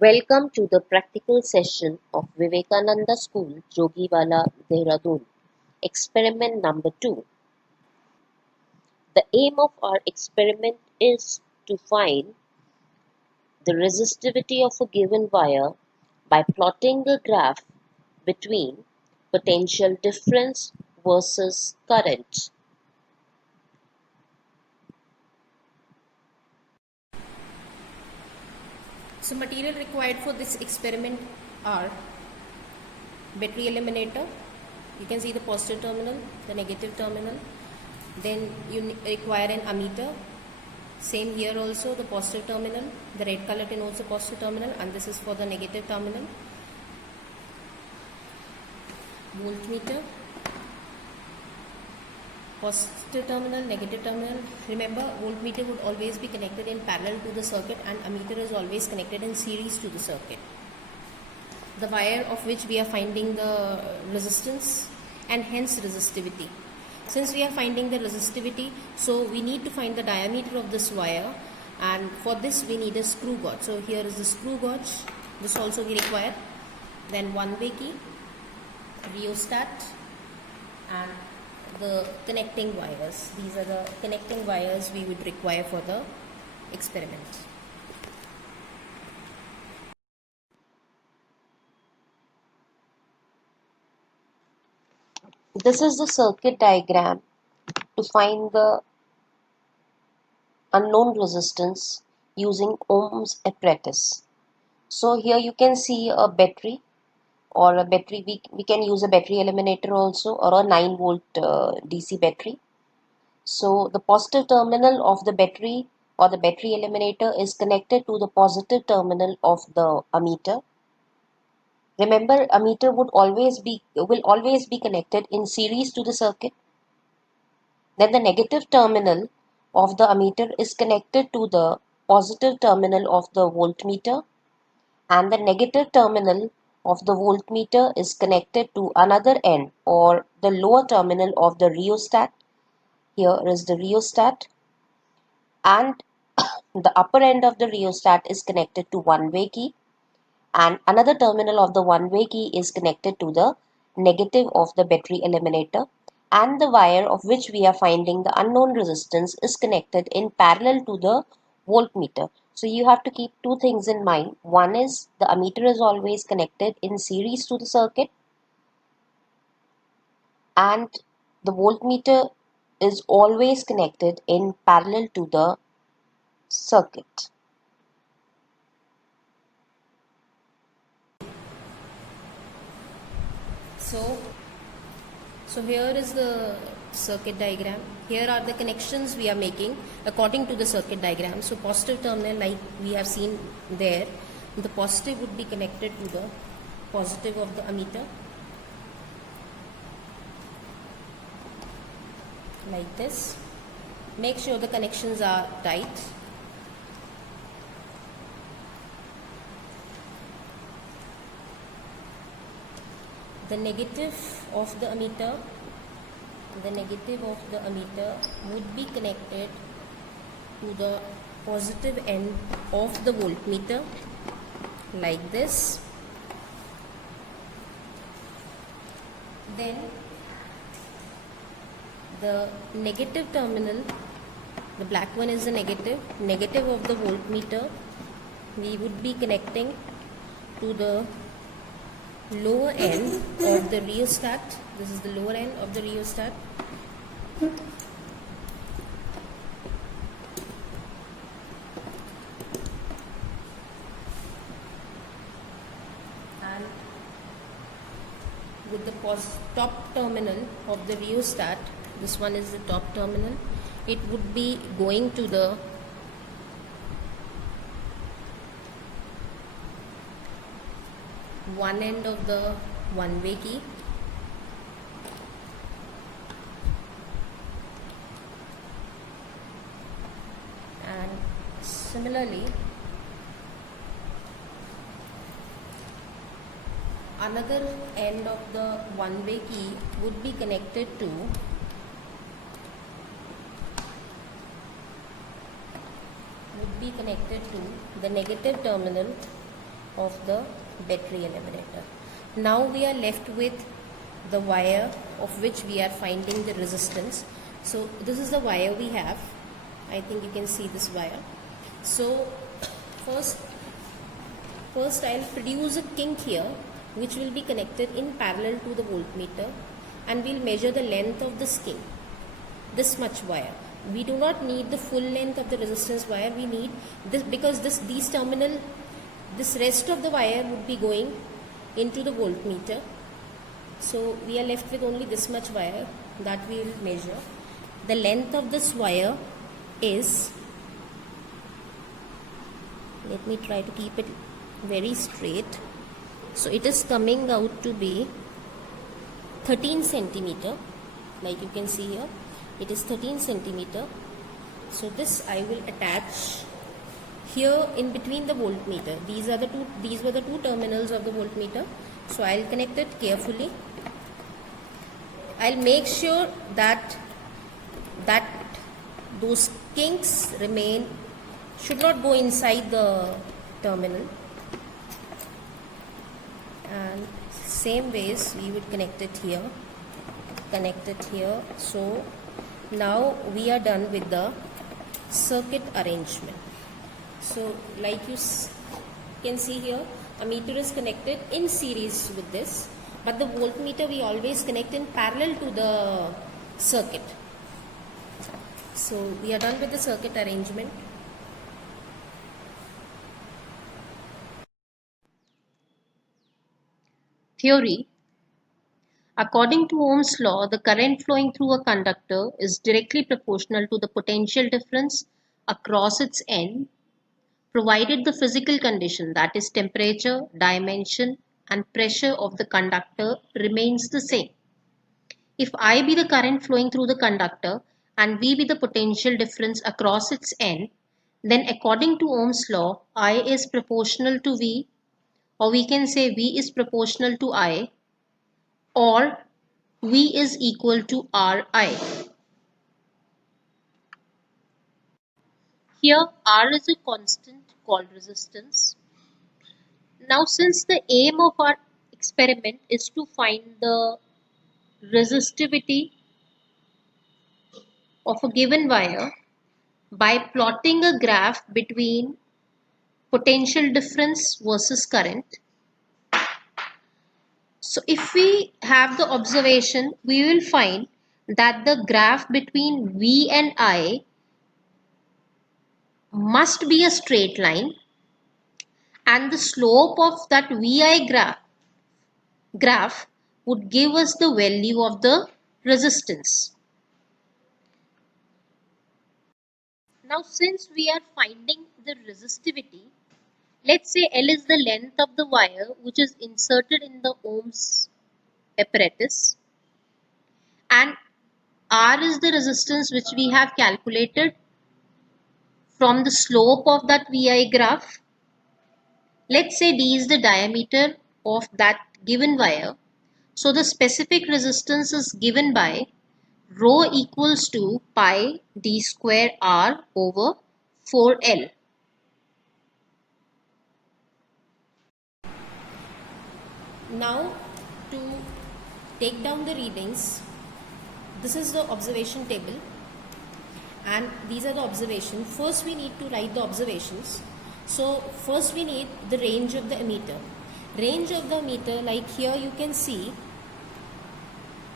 Welcome to the practical session of Vivekananda School, Jogiwala, Dehradun. Experiment number 2. The aim of our experiment is to find the resistivity of a given wire by plotting the graph between potential difference versus current. So material required for this experiment are battery eliminator. You can see the positive terminal, the negative terminal. Then you require an ammeter. Same here also, the positive terminal. The red color denotes the positive terminal and this is for the negative terminal. Voltmeter. Positive terminal, negative terminal. Remember, voltmeter would always be connected in parallel to the circuit and ammeter is always connected in series to the circuit. The wire of which we are finding the resistance and hence resistivity. Since we are finding the resistivity, so we need to find the diameter of this wire, and for this we need a screw gauge. So here is the screw gauge, this also we require. Then one-way key, rheostat, and the connecting wires. These are the connecting wires we would require for the experiment. This is the circuit diagram to find the unknown resistance using Ohm's apparatus. So here you can see a battery or a battery, we can use a battery eliminator also, or a 9 volt DC battery. So the positive terminal of the battery or the battery eliminator is connected to the positive terminal of the ammeter. Remember, ammeter will always be connected in series to the circuit. Then the negative terminal of the ammeter is connected to the positive terminal of the voltmeter, and the negative terminal of the voltmeter is connected to another end or the lower terminal of the rheostat. Here is the rheostat, and the upper end of the rheostat is connected to one-way key, and another terminal of the one-way key is connected to the negative of the battery eliminator, and the wire of which we are finding the unknown resistance is connected in parallel to the voltmeter. So you have to keep two things in mind. One is the ammeter is always connected in series to the circuit, and the voltmeter is always connected in parallel to the circuit. So here is the circuit diagram. Here are the connections we are making according to the circuit diagram. So positive terminal, like we have seen there, the positive would be connected to the positive of the ammeter, like this. Make sure the connections are tight. The negative of the ammeter would be connected to the positive end of the voltmeter, like this. Then the negative terminal, the black one is the negative of the voltmeter, we would be connecting to the lower end of the rheostat. This is the lower end of the rheostat. And with the top terminal of the rheostat, this one is the top terminal, it would be going to the one end of the one-way key, and similarly another end of the one-way key would be connected to the negative terminal of the battery eliminator. Now we are left with the wire of which we are finding the resistance. So this is the wire we have. I think you can see this wire. So first I'll produce a kink here which will be connected in parallel to the voltmeter, and we'll measure the length of this kink, this much wire. We do not need the full length of the resistance wire. We need this because this rest of the wire would be going into the voltmeter. So we are left with only this much wire that we will measure. The length of this wire is, let me try to keep it very straight. So it is coming out to be 13 centimeter, like you can see here. It is 13 centimeter. So this I will attach here in between the voltmeter. These were the two terminals of the voltmeter. So I'll connect it carefully. I'll make sure that those kinks should not go inside the terminal, and same ways we would connect it here. So now we are done with the circuit arrangement. So like you can see here, ammeter is connected in series with this, but the voltmeter we always connect in parallel to the circuit. So we are done with the circuit arrangement. Theory. According to Ohm's law, the current flowing through a conductor is directly proportional to the potential difference across its end, provided the physical condition, that is temperature, dimension, and pressure of the conductor remains the same. If I be the current flowing through the conductor and V be the potential difference across its end, then according to Ohm's law, I is proportional to V, or we can say V is proportional to I, or V is equal to Ri. Here R is a constant called resistance. Now since the aim of our experiment is to find the resistivity of a given wire by plotting a graph between potential difference versus current. So if we have the observation, we will find that the graph between V and I must be a straight line, and the slope of that VI graph would give us the value of the resistance. Now since we are finding the resistivity, let's say L is the length of the wire which is inserted in the Ohm's apparatus, and R is the resistance which we have calculated from the slope of that VI graph. Let's say D is the diameter of that given wire. So the specific resistance is given by rho equals to pi d square R over 4L. Now to take down the readings, this is the observation table and these are the observations. First we need to write the observations. So first we need the range of the ammeter. Range of the ammeter, like here you can see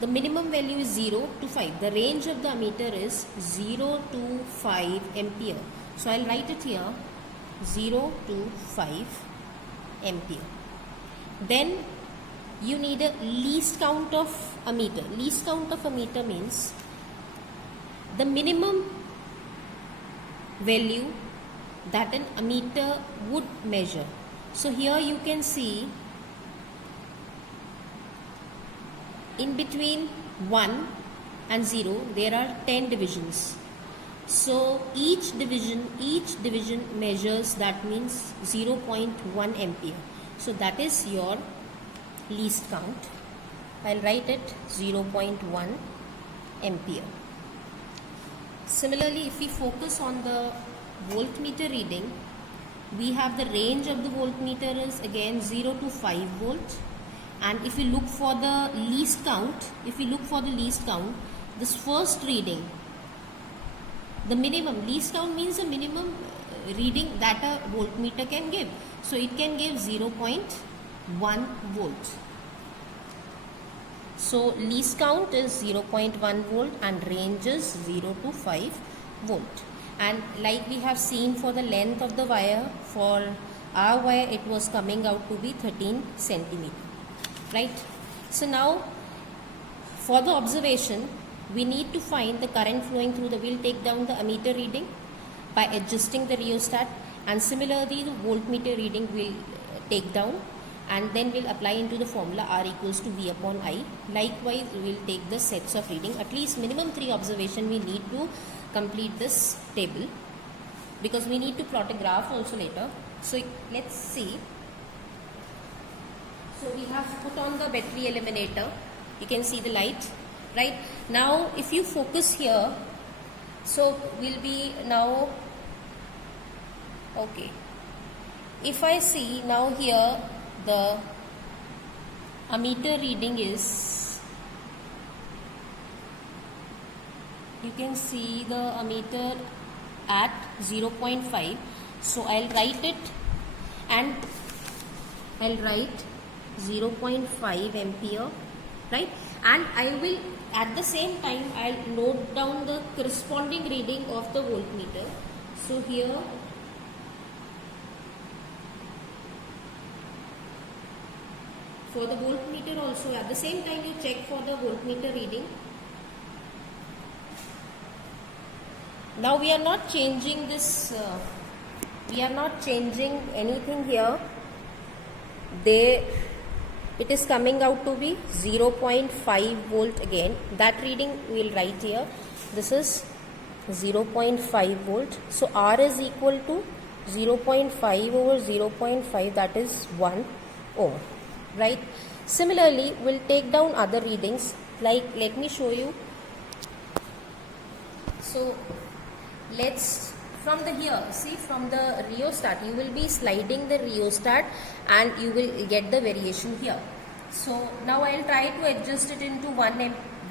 the minimum value is 0 to 5. The range of the ammeter is 0 to 5 ampere. So I'll write it here, 0 to 5 ampere. Then you need a least count of ammeter. Least count of ammeter means the minimum value that an ammeter would measure. So here you can see in between 1 and 0 there are 10 divisions. So each division measures, that means 0.1 ampere. So that is your least count. I'll write it 0.1 ampere. Similarly, if we focus on the voltmeter reading, we have the range of the voltmeter is again 0 to 5 volts. And if we look for the least count, this first reading, the minimum, least count means the minimum reading that a voltmeter can give. So it can give 0.1 volt. So least count is 0.1 volt and range is 0 to 5 volt. And like we have seen for the length of the wire, for our wire it was coming out to be 13 centimeter, right? So now for the observation, we need to find the current flowing through the, we'll take down the ammeter reading by adjusting the rheostat, and similarly the voltmeter reading will take down, and then we'll apply into the formula R equals to V upon I. Likewise, we'll take the sets of reading, at least minimum 3 observation we need to complete this table, because we need to plot a graph also later. So let's see. So we have put on the battery eliminator. You can see the light, right? Now if you focus here, so we'll be now, okay. If I see now here, the ammeter reading is, you can see the ammeter at 0.5. So I'll write it, and I'll write 0.5 ampere, right? And I will at the same time I'll note down the corresponding reading of the voltmeter. So here for the voltmeter also, at the same time you check for the voltmeter reading. Now we are not changing this, we are not changing anything here. It is coming out to be 0.5 volt again. That reading we will write here. This is 0.5 volt. So R is equal to 0.5 over 0.5, that is 1 ohm, right? Similarly, we'll take down other readings, like let me show you. So let's, from the here, see, from the rheostat, you will be sliding the rheostat and you will get the variation here. So now I will try to adjust it into 1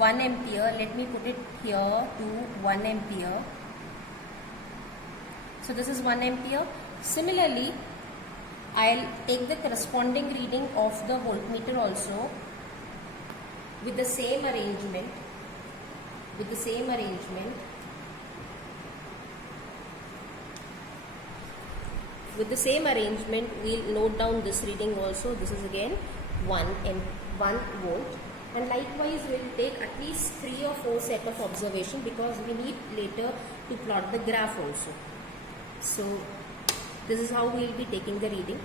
ampere. Let me put it here to 1 ampere. So this is 1 ampere. Similarly, I'll take the corresponding reading of the voltmeter also with the same arrangement. With the same arrangement, we'll note down this reading also. This is again 1 volt. And likewise, we'll take at least 3 or 4 set of observation, because we need later to plot the graph also. So this is how we'll be taking the reading.